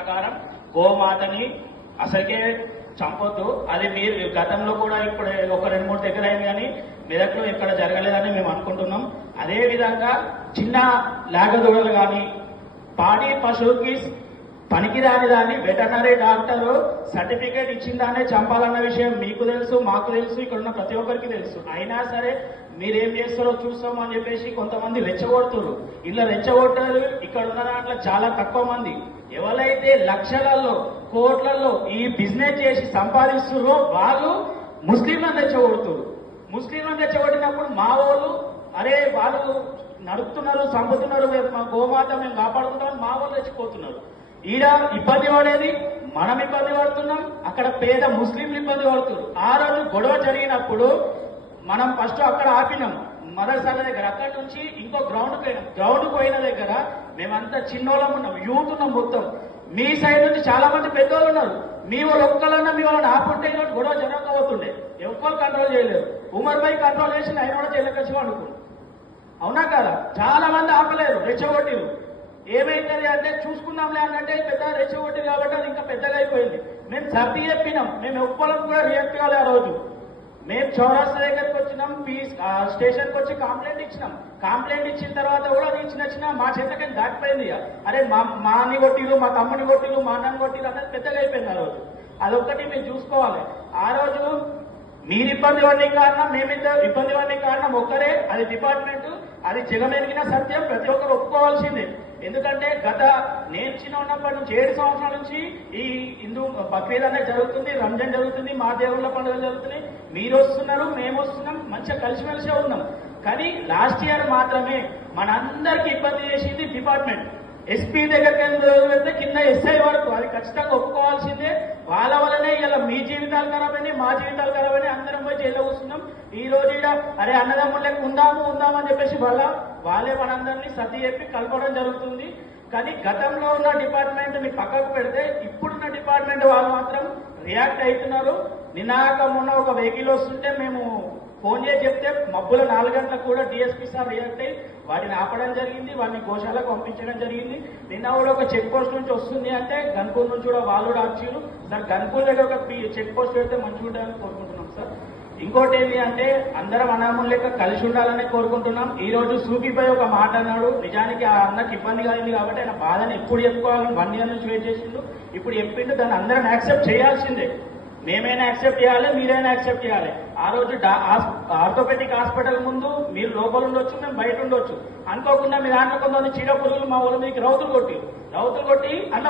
ప్రకారం గోమాతని అసలుకే చంపొద్దు. అది మీరు గతంలో కూడా ఇప్పుడు ఒక 2-3 దగ్గర అయింది, కానీ మెదక్లో ఎక్కడ జరగలేదని మేము అనుకుంటున్నాం. అదేవిధంగా చిన్న లేగదూడలు కానీ పాడి పశువుకి పనికిరాని దాన్ని వెటర్నరీ డాక్టర్ సర్టిఫికేట్ ఇచ్చిందానే చంపాలన్న విషయం మీకు తెలుసు, మాకు తెలుసు, ఇక్కడ ఉన్న ప్రతి ఒక్కరికి తెలుసు. అయినా సరే మీరేం చేస్తారో చూస్తామో అని చెప్పేసి కొంతమంది రెచ్చగొడుతున్నారు. ఇలా రెచ్చగొట్టారు ఇక్కడ ఉన్న దాంట్లో చాలా తక్కువ మంది. ఎవరైతే లక్షలలో కోట్లలో ఈ బిజినెస్ చేసి సంపాదిస్తున్నారో వాళ్ళు ముస్లింలను రెచ్చగొడుతున్నారు. ముస్లింలను రెచ్చగొట్టినప్పుడు మా వాళ్ళు అరే వాళ్ళు నడుపుతున్నారు, చంపుతున్నారు, గోమాత మేము కాపాడుకుంటామని మా వాళ్ళు రెచ్చిపోతున్నారు. ఈడ ఇబ్బంది పడేది మనం ఇబ్బంది పడుతున్నాం, అక్కడ పేద ముస్లింలు ఇబ్బంది పడుతున్నారు. ఆ రోజు గొడవ జరిగినప్పుడు మనం ఫస్ట్ అక్కడ ఆపినాం మదర్సాల దగ్గర. అక్కడి నుంచి ఇంకో గ్రౌండ్ పోయిన దగ్గర మేమంతా చిన్నోళ్ళం ఉన్నాం, యూత్ ఉన్నాం మొత్తం. మీ సైడ్ నుంచి చాలా మంది పెద్దోళ్ళు ఉన్నారు. మీ వాళ్ళు ఒక్కలన్నా మీ వాళ్ళని ఆపుంటే గొడవ జరగకపోతుండే. ఒక్కరు కంట్రోల్ చేయలేరు. ఉమర్ భాయ్ కంట్రోల్ చేసి ఆయన కూడా జైలుకొచ్చి అనుకున్నాం. అవునా కదా? చాలా మంది ఆపలేరు, రెచ్చగొట్టిరు. ఏమైతుంది అంటే చూసుకుందాంలే అన్నట్టే పెద్ద రెచ్చగొట్టింది కాబట్టి అది ఇంకా పెద్దగా అయిపోయింది. మేము సర్ది చెప్పినాం, మేము ఒక్కళ్ళం కూడా రియాక్ట్ కావాలి. ఆ రోజు మేము చౌరాస్తా దగ్గరకు వచ్చినాం, స్టేషన్కి వచ్చి కంప్లైంట్ ఇచ్చినాం. కంప్లైంట్ ఇచ్చిన తర్వాత కూడా అది చిన్న మా చేతకి దాటిపోయింది. అరే మా అన్ని కొట్టిరు, మా తమ్ముని కొట్టిరు, మా అన్నని కొట్టిరు అనేది పెద్దగా అయిపోయింది. ఆ రోజు అదొక్కటి మీరు చూసుకోవాలి. ఆ రోజు మీరు ఇబ్బంది పడే కారణం, మేమిద్దరు ఇబ్బంది పడే కారణం ఒక్కరే, అది డిపార్ట్మెంట్. అది జగమెరిగిన సత్యం, ప్రతి ఒక్కరు ఒప్పుకోవాల్సిందే. ఎందుకంటే నేను చిన్న ఉన్నప్పటి నుంచి 7 సంవత్సరాల నుంచి ఈ హిందూ బక్రీద్ అనేది జరుగుతుంది, రంజాన్ జరుగుతుంది, మా దేవుళ్ళ పండుగలు జరుగుతున్నాయి. మీరు వస్తున్నారు, మేము వస్తున్నాం, మంచిగా కలిసిమెలిసే ఉన్నాం. కానీ లాస్ట్ ఇయర్ మాత్రమే మనందరికి ఇబ్బంది చేసింది డిపార్ట్మెంట్. ఎస్పీ దగ్గరికి వెళ్తే కింద ఎస్ఐ వరకు, అది ఖచ్చితంగా ఒప్పుకోవాల్సిందే. వాళ్ళ వల్లనే ఇలా మీ జీవితాలు ఖరాబైనాయి, మా జీవితాలు ఖరాబైనాయి, అందరం పోయి జైల్లో కూర్చున్నాం. ఈ రోజు ఇక్కడ అరే అన్నదమ్ముళ్ళకి ఉందామని చెప్పేసి వాళ్ళే మనందరినీ సర్ది చెప్పి కలపడం జరుగుతుంది. కానీ గతంలో ఉన్న డిపార్ట్మెంట్ ని పక్కకు పెడితే ఇప్పుడున్న డిపార్ట్మెంట్ వాళ్ళు మాత్రం రియాక్ట్ అవుతున్నారు. మొన్న ఒక వెహికల్ వస్తుంటే మేము ఫోన్ చేసి చెప్తే మబ్బుల 4 గంటలకు కూడా డిఎస్పీ సార్ రియాక్ట్ అయ్యి వాటిని ఆపడం జరిగింది, వాటిని గోశాలకు పంపించడం జరిగింది. నిన్న కూడా ఒక చెక్ పోస్ట్ నుంచి వస్తుంది అంటే గన్పూర్ నుంచి కూడా వాళ్ళు కూడా వచ్చారు. సార్ గన్పూర్ దగ్గర ఒక చెక్ పోస్ట్ పెడితే మంచిగా ఉండాలని కోరుకుంటున్నాం సార్. ఇంకోటి ఏంటి అంటే అందరం అన్నదమ్ముల లెక్క కలిసి ఉండాలని కోరుకుంటున్నాం. ఈ రోజు సూఫీపై ఒక మాట అన్నాడు. నిజానికి ఆ అన్నకి ఇబ్బంది కలిగింది కాబట్టి ఆయన బాధని ఎప్పుడు చెప్పుకోవాలని 1 ఇయర్ నుంచి వెయిట్ చేసిండు. ఇప్పుడు చెప్పిండు, దాన్ని అందరం యాక్సెప్ట్ చేయాల్సిందే. మేమైనా యాక్సెప్ట్ చేయాలి, మీరైనా యాక్సెప్ట్ చేయాలి. ఆ రోజు ఆర్థోపెడిక్ హాస్పిటల్ ముందు మీరు లోపల ఉండొచ్చు, మేము బయట ఉండొచ్చు. అనుకోకుండా మీ దాంట్లో కొంతమంది చీడ పురుగులు మా ఊళ్ళో మీకు రౌతులు కొట్టి అన్న